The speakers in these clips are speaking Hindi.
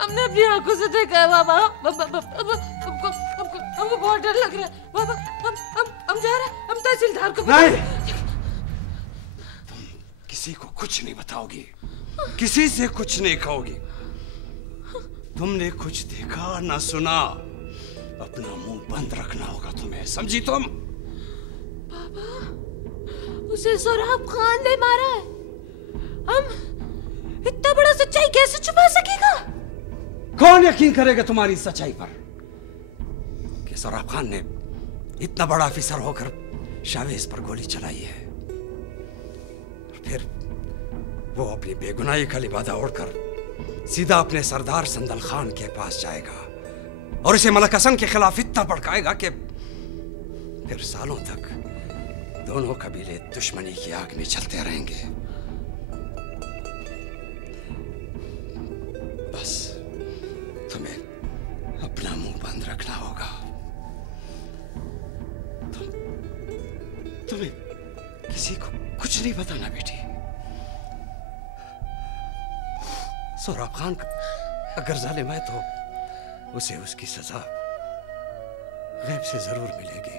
हमने अपनी आंखों से देखा है बाबा। हमको बहुत डर लग रहा है बाबा। हम जा रहे हैं, हम तहसीलदार को नहीं, तुम किसी को कुछ नहीं बताओगी, किसी से कुछ नहीं कहोगी। तुमने कुछ देखा ना सुना, अपना मुंह बंद रखना होगा तुम्हें, समझी तुम? बाबा, उसे सोराब खान ने मारा है। हम इतना बड़ा सच्चाई कैसे छुपा सकेगा? कौन यकीन करेगा तुम्हारी सच्चाई पर कि सोराब खान ने इतना बड़ा अफसर होकर शावेज पर गोली चलाई है, फिर वो अपनी बेगुनाही का लिबादा ओढ़कर सीधा अपने सरदार संदल खान के पास जाएगा और इसे मलक हसन के खिलाफ इतना भड़काएगा कि फिर सालों तक दोनों कबीले दुश्मनी की आग में चलते रहेंगे। बस तुम्हें अपना मुंह बंद रखना होगा। तुम्हें किसी को कुछ नहीं बताना बेटी। सोराब खान अगर जालिम है तो उसे उसकी सजा गैब से जरूर मिलेगी।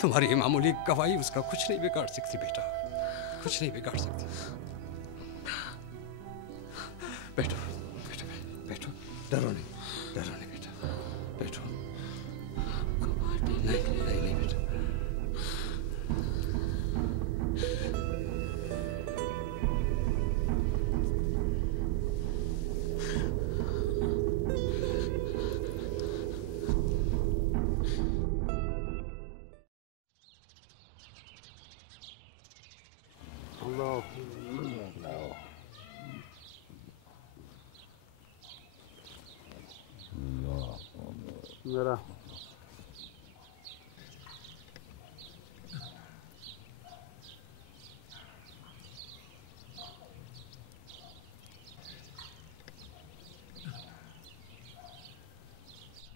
तुम्हारी ये मामूली गवाही उसका कुछ नहीं बिगाड़ सकती बेटा, कुछ नहीं बिगाड़ सकती। बैठो बैठो बैठो, डरो नहीं, डरो नहीं बेटा, बैठो। नहीं नहीं नहीं बेटा। जरा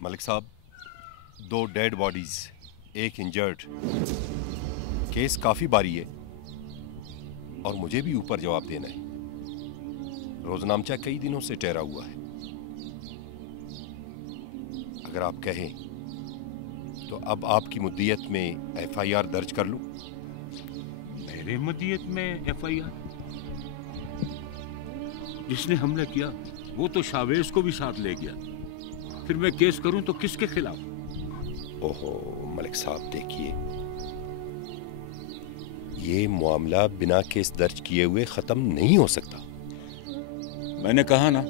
मलिक साहब, 2 डेड बॉडीज, 1 इंजर्ड। केस काफी भारी है और मुझे भी ऊपर जवाब देना है। रोजनामचा कई दिनों से ठहरा हुआ है। अगर आप कहें तो अब आपकी मुद्दियत में एफआईआर दर्ज कर लूं? मेरे मुद्दियत में एफआईआर? जिसने हमला किया वो तो शावेज को भी साथ ले गया, फिर मैं केस करूं तो किसके खिलाफ? ओहो मलिक साहब, देखिए, ये मामला बिना केस दर्ज किए हुए खत्म नहीं हो सकता। मैंने कहा ना,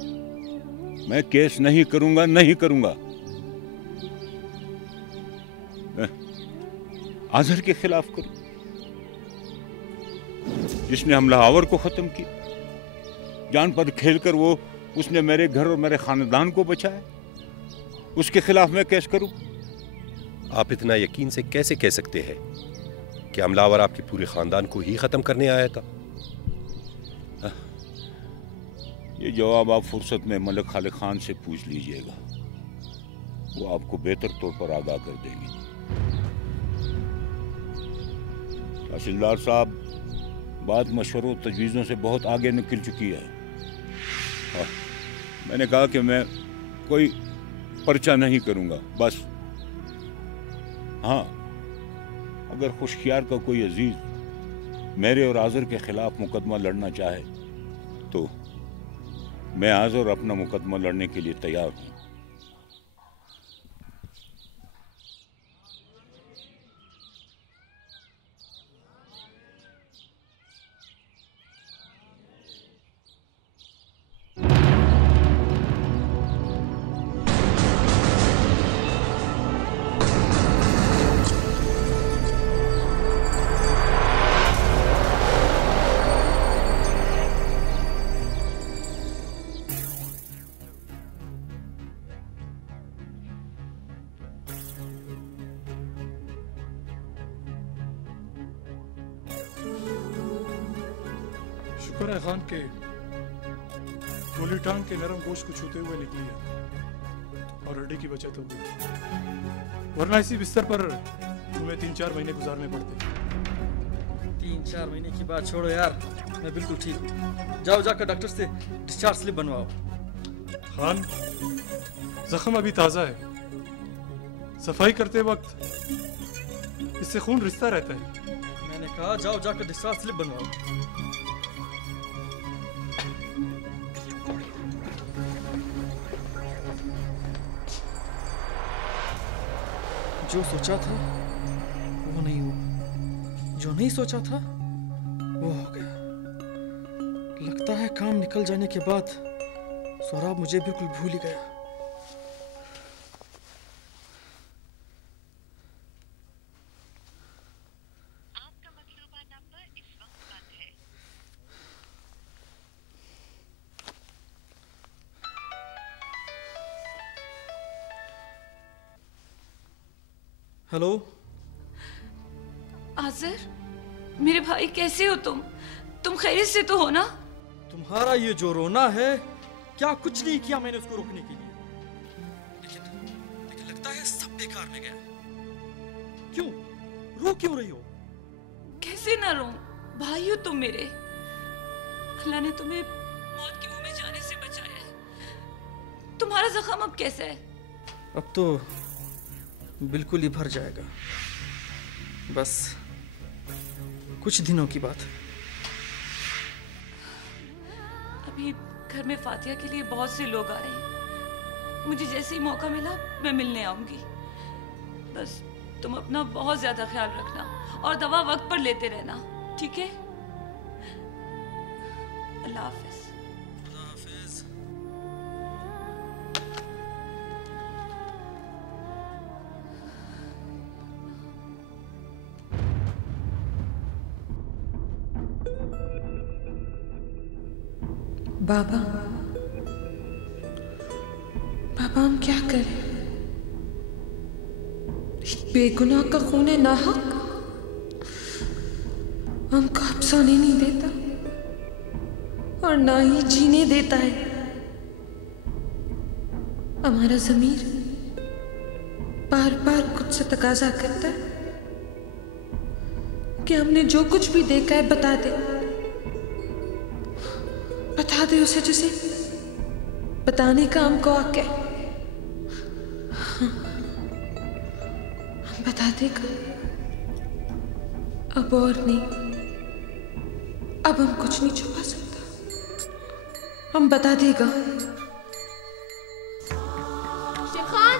मैं केस नहीं करूंगा, नहीं करूंगा। आजहर के खिलाफ करूं, जिसने हमलावर को खत्म किया, जान पर खेलकर वो उसने मेरे घर और मेरे खानदान को बचाया, उसके खिलाफ मैं केस करूं? आप इतना यकीन से कैसे कह सकते हैं कि हमलावर आपके पूरे खानदान को ही खत्म करने आया था? ये जवाब आप फुर्सत में मलिक खालिद खान से पूछ लीजिएगा, वो आपको बेहतर तौर पर आगाह कर देगी। तहसीलदार साहब, बात मशवरों तजवीज़ों से बहुत आगे निकल चुकी है। मैंने कहा कि मैं कोई पर्चा नहीं करूंगा, बस। हाँ, अगर खुशकियार का कोई अजीज मेरे और आज़र के खिलाफ मुकदमा लड़ना चाहे तो मैं आज़र अपना मुकदमा लड़ने के लिए तैयार हूं। शुक्र है खान के गोली टांग के नरम गोश्त को छूते हुए निकली है और हड्डी की बचत हो गई, वरना इसी बिस्तर पर तुम्हें 3-4 महीने गुजारने पड़ते। 3-4 महीने की बात छोड़ो यार, मैं बिल्कुल ठीक हूँ। जाओ जाकर डॉक्टर से डिस्चार्ज स्लिप बनवाओ। खान, जख्म अभी ताजा है। सफाई करते वक्त इससे खून रिश्ता रहता है। मैंने कहा जाओ जाकर डिस्चार्ज स्लिप बनवाओ। जो सोचा था वो नहीं हुआ, जो नहीं सोचा था वो हो गया। लगता है काम निकल जाने के बाद सौरभ मुझे बिल्कुल भूल ही गया। आपका मतलूबा नंबर इस वक्त बंद है। हेलो आज़र, मेरे भाई कैसे हो तुम खैरियत से तो हो ना? तुम्हारा ये जो रोना है, क्या कुछ नहीं किया मैंने उसको रोकने के लिए, लेकिन लगता है सब बेकार में गया। क्यों रो क्यों रही हो? कैसे ना रो, भाई हो तुम मेरे। अल्लाह ने तुम्हें मौत के मुंह में जाने से बचाया है। तुम्हारा जख्म अब कैसा है? अब तो बिल्कुल ही भर जाएगा, बस कुछ दिनों की बात। अभी घर में फातिया के लिए बहुत से लोग आ रहे हैं। मुझे जैसे ही मौका मिला मैं मिलने आऊंगी। बस तुम अपना बहुत ज्यादा ख्याल रखना और दवा वक्त पर लेते रहना, ठीक है? अल्लाह हाफिज। बाबा, बाबा हम क्या करें? बेगुनाह का खून है नाहक, हमको अब सोने नहीं देता और ना ही जीने देता है। हमारा ज़मीर बार बार कुछ से तकाजा करता है कि हमने जो कुछ भी देखा है बता दे उसे, जिसे बताने का हमको हक है। हम बता देगा, अब और नहीं, अब हम कुछ नहीं छुपा सकता, हम बता देगा। शेखान,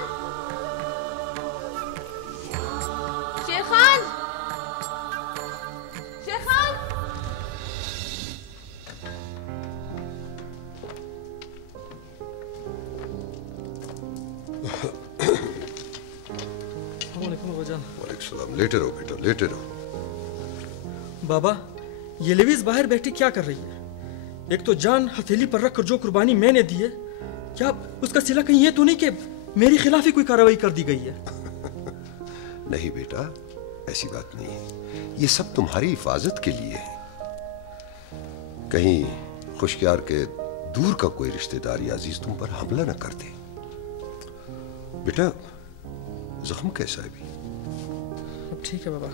शेखान, शेखान। लेटे रहो बेटा, लेटे रहो। बाबा, ये लेविस बाहर बैठी क्या कर रही है? एक तो जान हथेली पर रखकर जो कुर्बानी मैंने दी है, क्या उसका सिला कहीं ये तो नहीं कि मेरी खिलाफ ही कोई कार्रवाई कर दी गई है? नहीं बेटा, ऐसी बात नहीं है। ये सब तुम्हारी हिफाजत के लिए है। कहीं खुशकियार के दूर का कोई रिश्तेदार या अजीज तुम पर हमला न कर दे। बेटा, जख्म कैसा है अभी? अब ठीक है बाबा।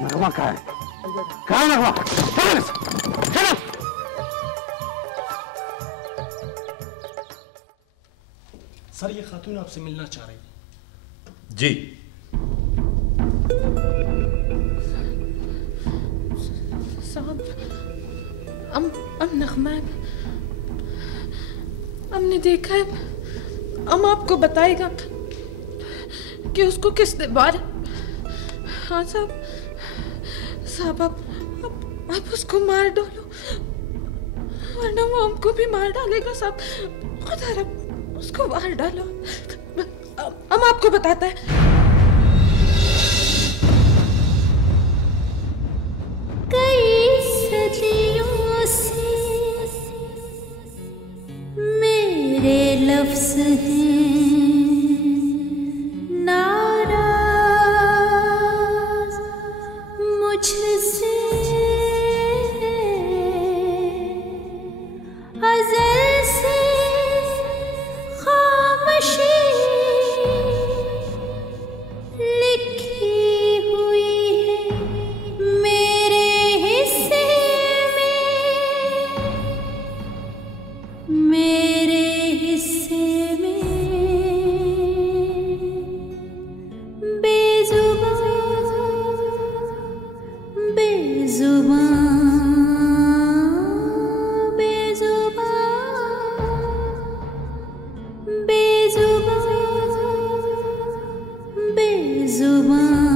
नगमा कहाँ है? कहाँ है नगमा? चलो। सर, ये खातून आपसे मिलना चाह रही है। जी। साहब, हम नगमा है, हमने देखा है, हम आपको बताएगा कि उसको किसने मारा। हाँ साहब, साहब आप उसको मार डालो, वरना वो हमको भी मार डालेगा साहब। खुदा रब, उसको मार डालो। हम आपको बताते हैं। कई सदियों से मेरे लफ्ज़ हैं नाराज़ मुझसे, अज़ल से खामोशी लिखी हुई है मेरे हिस्से में, मेरे हिस्से में। बेज़ुबां बेज़ुबां बेज़ुबां बेज़ुबां बेज़ुबां